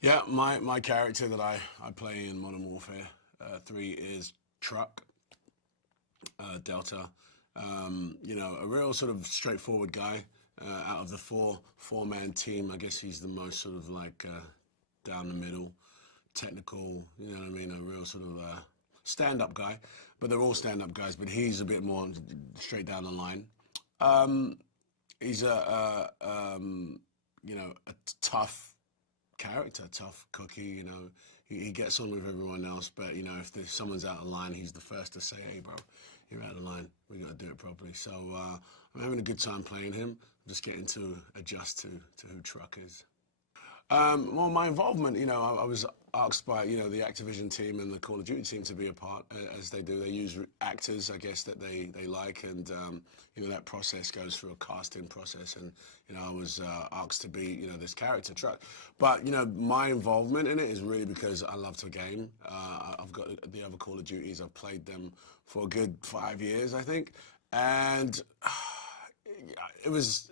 Yeah, my character that I play in Modern Warfare 3 is Truck Delta. A real sort of straightforward guy. Out of the four-man team, I guess he's the most sort of like down the middle, technical. You know what I mean? A real sort of stand-up guy. But they're all stand-up guys. But he's a bit more straight down the line. He's a tough character, tough cookie. He gets on with everyone else, but if there's someone's out of line, he's the first to say, "Hey, bro, you're out of line. We got to do it properly." So I'm having a good time playing him. I'm just getting to adjust to who Truck is. Well, my involvement, I was asked by, the Activision team and the Call of Duty team to be a part, as they do. They use actors, I guess, that they like, and, that process goes through a casting process, and, I was asked to be, this character, Truck. But, my involvement in it is really because I love to game. I've got the other Call of Duties. I've played them for a good 5 years, I think, and it's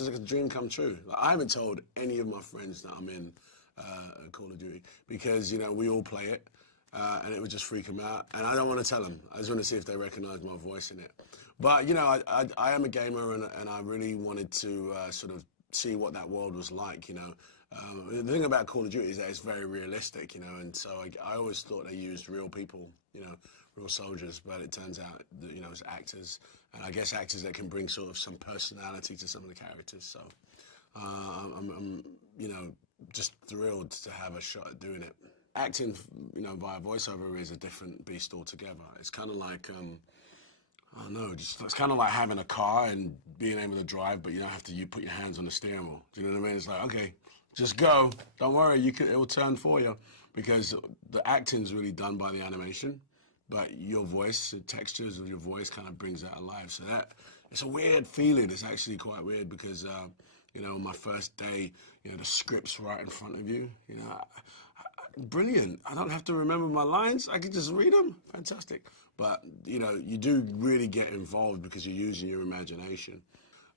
like a dream come true. Like, I haven't told any of my friends that I'm in Call of Duty because we all play it, and it would just freak them out. And I don't want to tell them. I just want to see if they recognise my voice in it. But I am a gamer, and I really wanted to sort of see what that world was like. The thing about Call of Duty is that it's very realistic, and so I always thought they used real people, real soldiers, but it turns out that, it's actors, and I guess actors that can bring sort of some personality to some of the characters. So I'm just thrilled to have a shot at doing it. Acting, via voiceover is a different beast altogether. It's kind of like, I don't know, it's kind of like having a car and being able to drive, but you don't have to put your hands on the steering wheel. Do you know what I mean? It's like, okay, just go. Don't worry, it will turn for you, because the acting's really done by the animation, but your voice, the textures of your voice kind of brings that alive. So it's a weird feeling. It's actually quite weird because, on my first day, the script's right in front of you. Brilliant. I don't have to remember my lines. I can just read them. Fantastic. But, you do really get involved because you're using your imagination.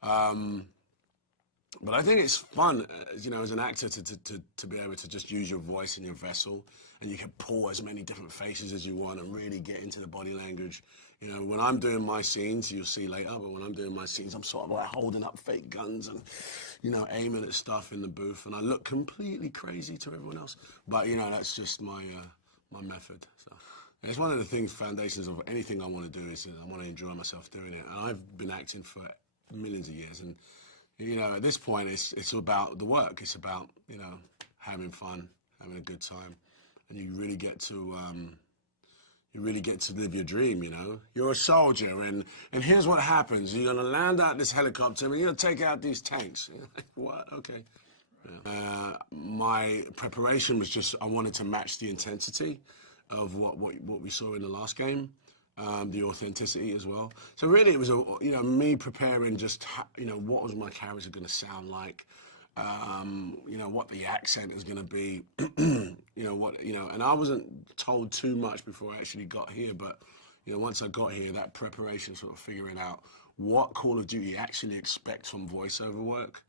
But I think it's fun, as an actor to be able to just use your voice and your vessel, and you can pull as many different faces as you want and really get into the body language. When I'm doing my scenes, you'll see later, but when I'm doing my scenes, I'm sort of like holding up fake guns and, aiming at stuff in the booth, and I look completely crazy to everyone else. But, that's just my method. So it's one of the foundations of anything I want to do is I want to enjoy myself doing it. And I've been acting for millions of years, and at this point, it's about the work. It's about, having fun, having a good time, and you really get to live your dream. You're a soldier, and here's what happens: you're gonna land out this helicopter, and you're gonna take out these tanks. You're like, what? Okay. Yeah. My preparation was just I wanted to match the intensity of what we saw in the last game. The authenticity as well. So really, it was me preparing just what was my character going to sound like, what the accent is going to be, and I wasn't told too much before I actually got here, but once I got here, that preparation, sort of figuring out what Call of Duty actually expects from voiceover work,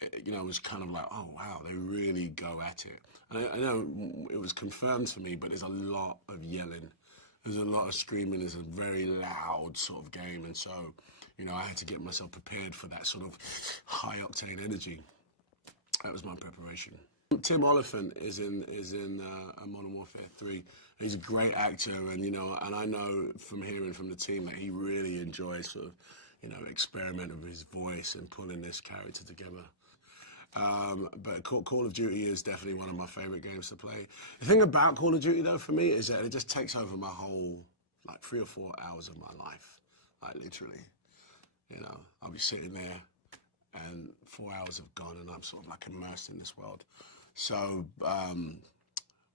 it was kind of like, oh wow, they really go at it. And I know it was confirmed for me, but there's a lot of yelling. There's a lot of screaming. It's a very loud sort of game, and so, I had to get myself prepared for that sort of high-octane energy. That was my preparation. Tim Oliphant is in Modern Warfare 3. He's a great actor, and and I know from hearing from the team that he really enjoys sort of, experimenting with his voice and pulling this character together. But Call of Duty is definitely one of my favorite games to play. The thing about Call of Duty, though, for me, is that it just takes over my whole, 3 or 4 hours of my life. Literally. I'll be sitting there and 4 hours have gone and I'm sort of immersed in this world. So,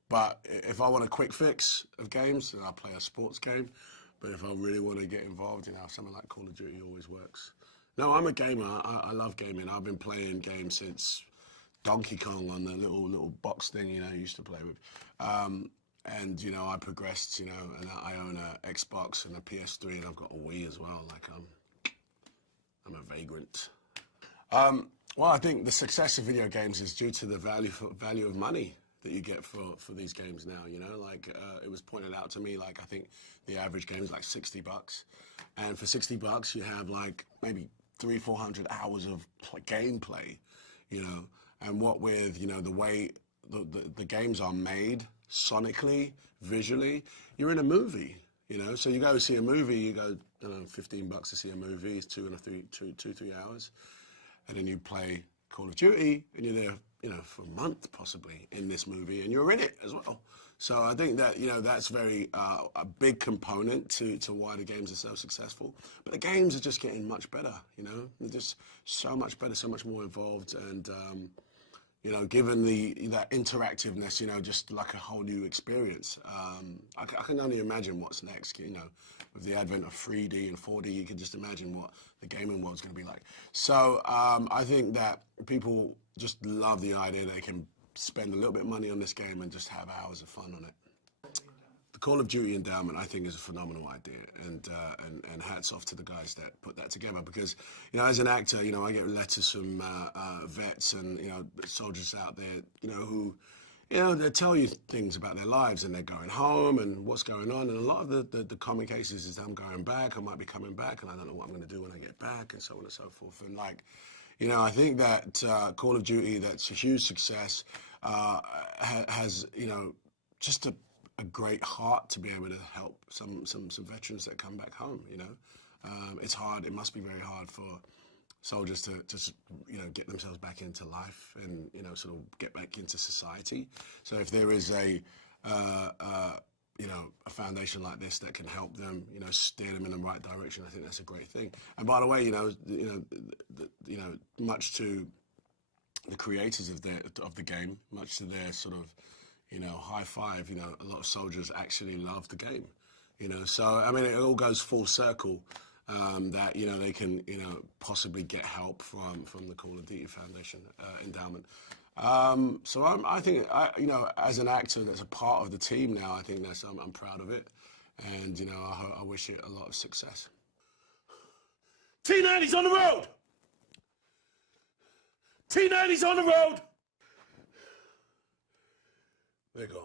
but if I want a quick fix of games, then I'll play a sports game. But if I really want to get involved, something like Call of Duty always works. No, I'm a gamer. I love gaming. I've been playing games since Donkey Kong on the little box thing, I used to play with. And, I progressed, and I own a Xbox and a PS3, and I've got a Wii as well. I'm a vagrant. Well, I think the success of video games is due to the value of money that you get for these games now. You know, like it was pointed out to me, like I think the average game is like $60, and for $60 you have like maybe 300-400 hours of gameplay. You know, and what with the way the games are made sonically, visually, you're in a movie. You know, so you go see a movie, you go, I don't know, $15 to see a movie, it's 2-3 hours. And then you play Call of Duty, and you're there, for a month possibly in this movie, and you're in it as well. So I think that, that's very a big component to why the games are so successful. But the games are just getting much better, They're just so much better, so much more involved, and given that interactiveness, just like a whole new experience. I can only imagine what's next, with the advent of 3D and 4D, you can just imagine what the gaming world's going to be like. So I think that people just love the idea they can spend a little bit of money on this game and just have hours of fun on it. The Call of Duty endowment, I think, is a phenomenal idea, and hats off to the guys that put that together. Because, as an actor, I get letters from vets and soldiers out there, who, they tell you things about their lives, and they're going home and what's going on. And a lot of the common cases is I'm going back, I might be coming back, and I don't know what I'm going to do when I get back, and so on and so forth. And I think that Call of Duty, that's a huge success, has just a great heart to be able to help some veterans that come back home. It's hard. It must be very hard for soldiers to get themselves back into life and sort of get back into society. So if there is a foundation like this that can help them, steer them in the right direction, I think that's a great thing. And by the way, much to the creators of the game, much to their sort of high five, a lot of soldiers actually love the game, so I mean it all goes full circle, that they can possibly get help from the Call of Duty Foundation endowment. So I think as an actor that's a part of the team now, I think I'm proud of it, and I wish it a lot of success. T90's on the road. T90's on the road. They're gone.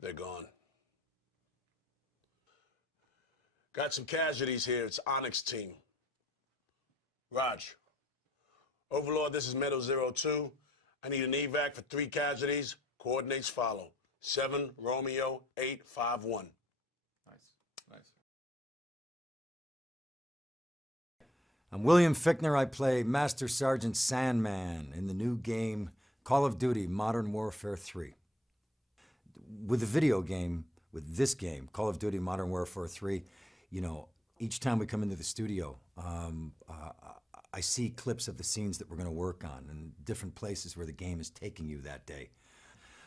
They're gone. Got some casualties here. It's Onyx team. Raj. Overlord, this is Meadow 02. I need an evac for 3 casualties. Coordinates follow. 7 Romeo 851. Nice. I'm William Fichtner. I play Master Sergeant Sandman in the new game Call of Duty Modern Warfare 3. With the video game, with this game, Call of Duty Modern Warfare 3, each time we come into the studio, I see clips of the scenes that we're going to work on and different places where the game is taking you that day.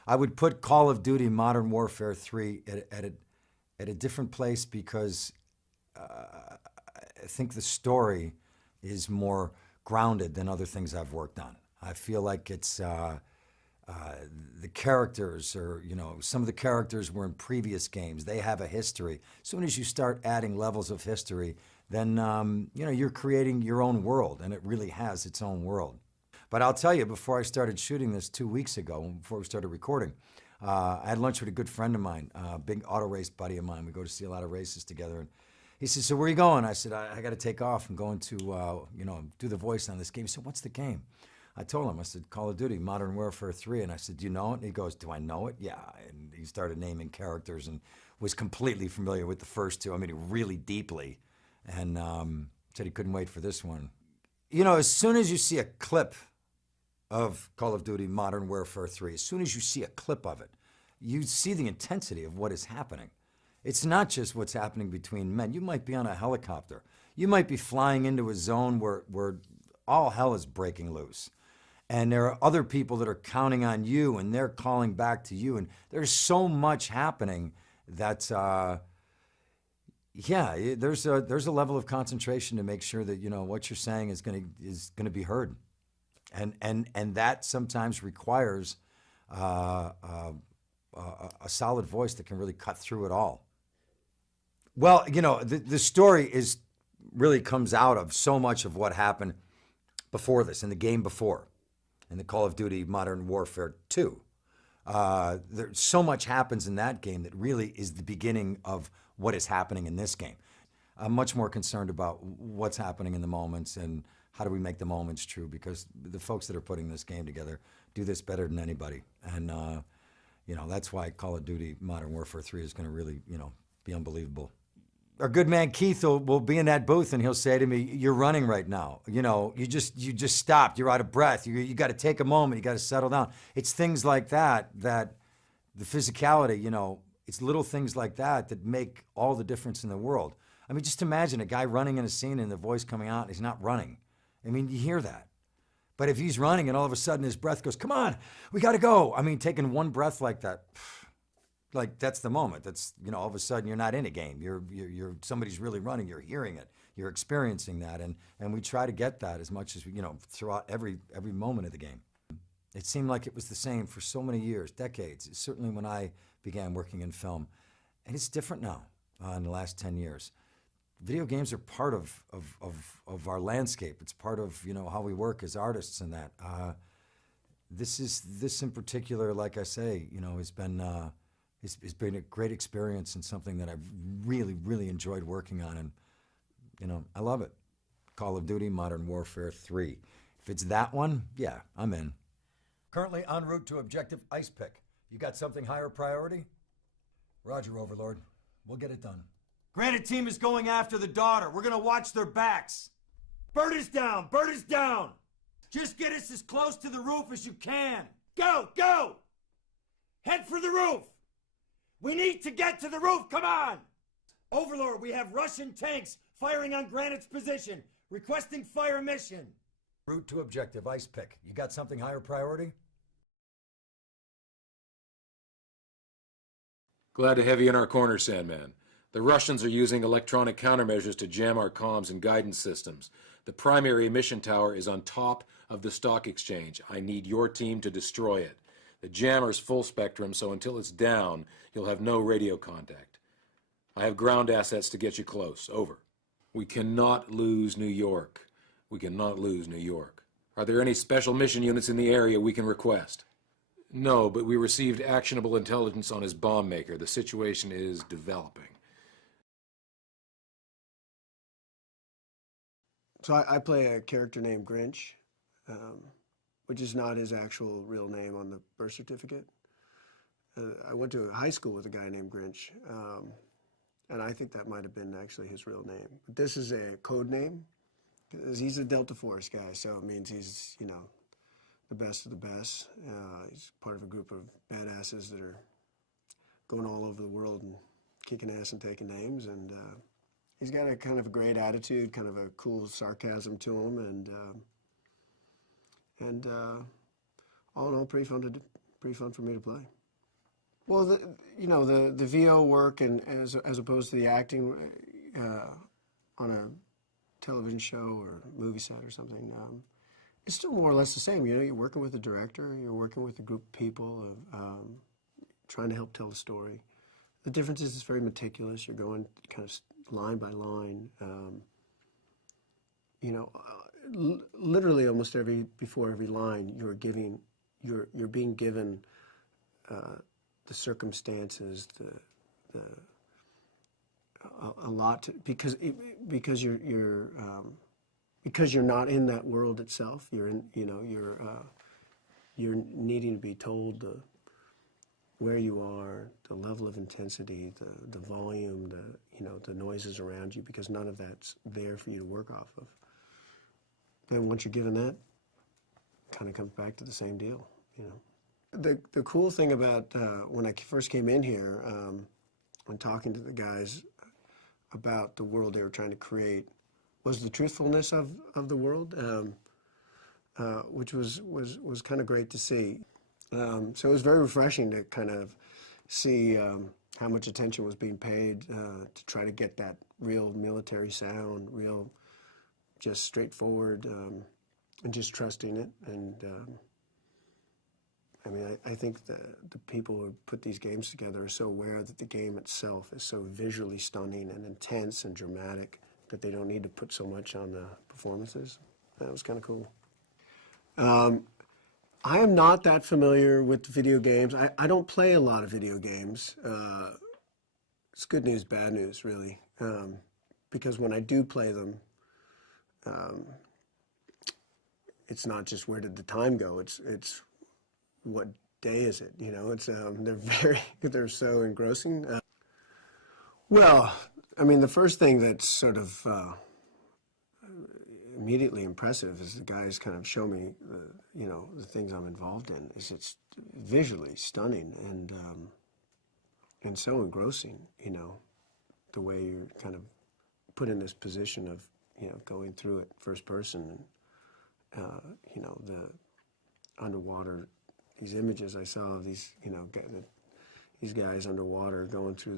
I would put Call of Duty Modern Warfare 3 at a different place because I think the story is more grounded than other things I've worked on. I feel like it's the characters, or some of the characters were in previous games. They have a history. As soon as you start adding levels of history, then you're creating your own world, and it really has its own world. But I'll tell you, before I started shooting this 2 weeks ago, before we started recording, I had lunch with a good friend of mine, a big auto race buddy of mine. We go to see a lot of races together, and he said, "So where are you going?" I said, I got to take off. I'm going to, do the voice on this game. He said, "What's the game?" I told him, I said, "Call of Duty Modern Warfare 3. And I said, "Do you know it?" And he goes, "Do I know it?" "Yeah." And he started naming characters and was completely familiar with the first 2. I mean, really deeply. And said he couldn't wait for this one. As soon as you see a clip of Call of Duty Modern Warfare 3, as soon as you see a clip of it, you see the intensity of what is happening. It's not just what's happening between men. You might be on a helicopter. You might be flying into a zone where all hell is breaking loose. And there are other people that are counting on you, and they're calling back to you. And there's so much happening that, there's a level of concentration to make sure that what you're saying is gonna be heard, and that sometimes requires a solid voice that can really cut through it all. Well, the story is really comes out of so much of what happened before this, in the game before, in the Call of Duty Modern Warfare 2. So much happens in that game that really is the beginning of what is happening in this game. I'm much more concerned about what's happening in the moments and how do we make the moments true, because the folks that are putting this game together do this better than anybody. And, that's why Call of Duty Modern Warfare 3 is going to really, be unbelievable. Our good man Keith will be in that booth and he'll say to me, "You're running right now. You just stopped. You're out of breath. You got to take a moment. You got to settle down." It's things like that the physicality, it's little things like that make all the difference in the world. I mean, just imagine a guy running in a scene and the voice coming out and he's not running. I mean, you hear that. But if he's running and all of a sudden his breath goes, "Come on, we got to go." I mean, taking one breath like that, like that's the moment. That's, all of a sudden you're not in a game. You're somebody's really running. You're hearing it. You're experiencing that. And we try to get that as much as we, throughout every moment of the game. It seemed like it was the same for so many years, decades, certainly when I began working in film. And it's different now in the last 10 years. Video games are part of our landscape. It's part of, how we work as artists and that. This in particular, like I say, has been it's been a great experience and something that I've really, really enjoyed working on. And, I love it. Call of Duty Modern Warfare 3. If it's that one, yeah, I'm in. Currently en route to objective ice pick. You got something higher priority? Roger, Overlord. We'll get it done. Granite team is going after the daughter. We're gonna watch their backs. Bird is down! Bird is down! Just get us as close to the roof as you can. Go! Go! Head for the roof! We need to get to the roof! Come on! Overlord, we have Russian tanks firing on Granite's position. Requesting fire mission. Route to objective ice pick. You got something higher priority? Glad to have you in our corner, Sandman. The Russians are using electronic countermeasures to jam our comms and guidance systems. The primary emission tower is on top of the stock exchange. I need your team to destroy it. The jammer's full spectrum, so until it's down, you'll have no radio contact. I have ground assets to get you close. Over. We cannot lose New York. We cannot lose New York. Are there any special mission units in the area we can request? No, but we received actionable intelligence on his bomb maker. The situation is developing. So I play a character named Grinch, which is not his actual real name on the birth certificate. I went to high school with a guy named Grinch, and I think that might have been actually his real name. But this is a code name, because he's a Delta Force guy, so it means he's, the best of the best. He's part of a group of badasses that are going all over the world and kicking ass and taking names, and he's got a kind of a great attitude, kind of a cool sarcasm to him, and all in all, pretty fun for me to play. Well, the VO work and as opposed to the acting on a television show or movie set or something, it's still more or less the same. You're working with a director, you're working with a group of people, trying to help tell the story. The difference is it's very meticulous. You're going kind of line by line. Literally almost before every line, you're being given the circumstances, a lot because you're not in that world itself. You're needing to be told where you are, the level of intensity, the volume, the noises around you, because none of that's there for you to work off of. Then once you're given that, it kind of comes back to the same deal, The cool thing about when I first came in here, when talking to the guys about the world they were trying to create, was the truthfulness of the world, which was kind of great to see. So it was very refreshing to kind of see how much attention was being paid to try to get that real military sound, real just straightforward, and just trusting it. And I think the people who put these games together are so aware that the game itself is so visually stunning and intense and dramatic that they don't need to put so much on the performances. That was kind of cool. I am not that familiar with video games. I don't play a lot of video games. It's good news, bad news, really. Because when I do play them, it's not just where did the time go. It's what day is it? You know, it's they're so engrossing. Well, I mean, the first thing that's sort of immediately impressive is the guys kind of show me, the things I'm involved in. It's visually stunning and so engrossing. You know, the way you're kind of put in this position of going through it first person, and the underwater. These images I saw of these these guys underwater going through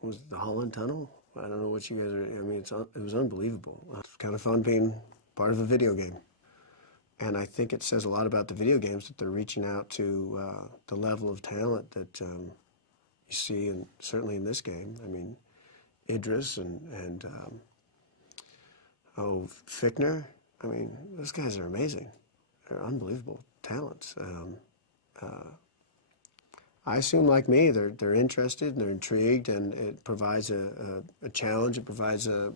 the Holland Tunnel. I don't know what you guys are. I mean, it was unbelievable. It's kind of fun being part of a video game, and I think it says a lot about the video games that they're reaching out to the level of talent that you see, and certainly in this game. I mean, Idris and Fichtner. I mean, those guys are amazing. They're unbelievable talents. I assume, like me, they're interested and they're intrigued, and it provides a challenge. It provides a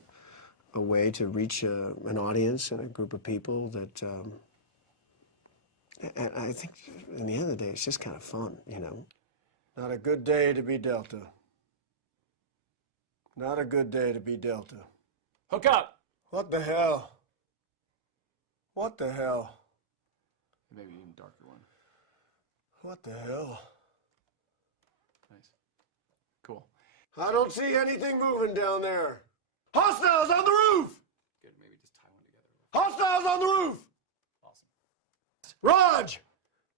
way to reach an audience and a group of people that. And I think, in the end of the day, it's just kind of fun, you know. Not a good day to be Delta. Not a good day to be Delta. Hook up! What the hell? What the hell? Maybe even darker one. What the hell? Nice. Cool. I don't see anything moving down there. Hostiles on the roof! Good, maybe just tie one together. Hostiles on the roof! Awesome. Raj!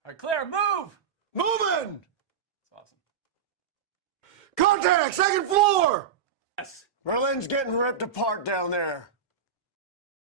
All right, Claire, move! Moving! That's awesome. Contact, second floor! Yes. Berlin's getting ripped apart down there.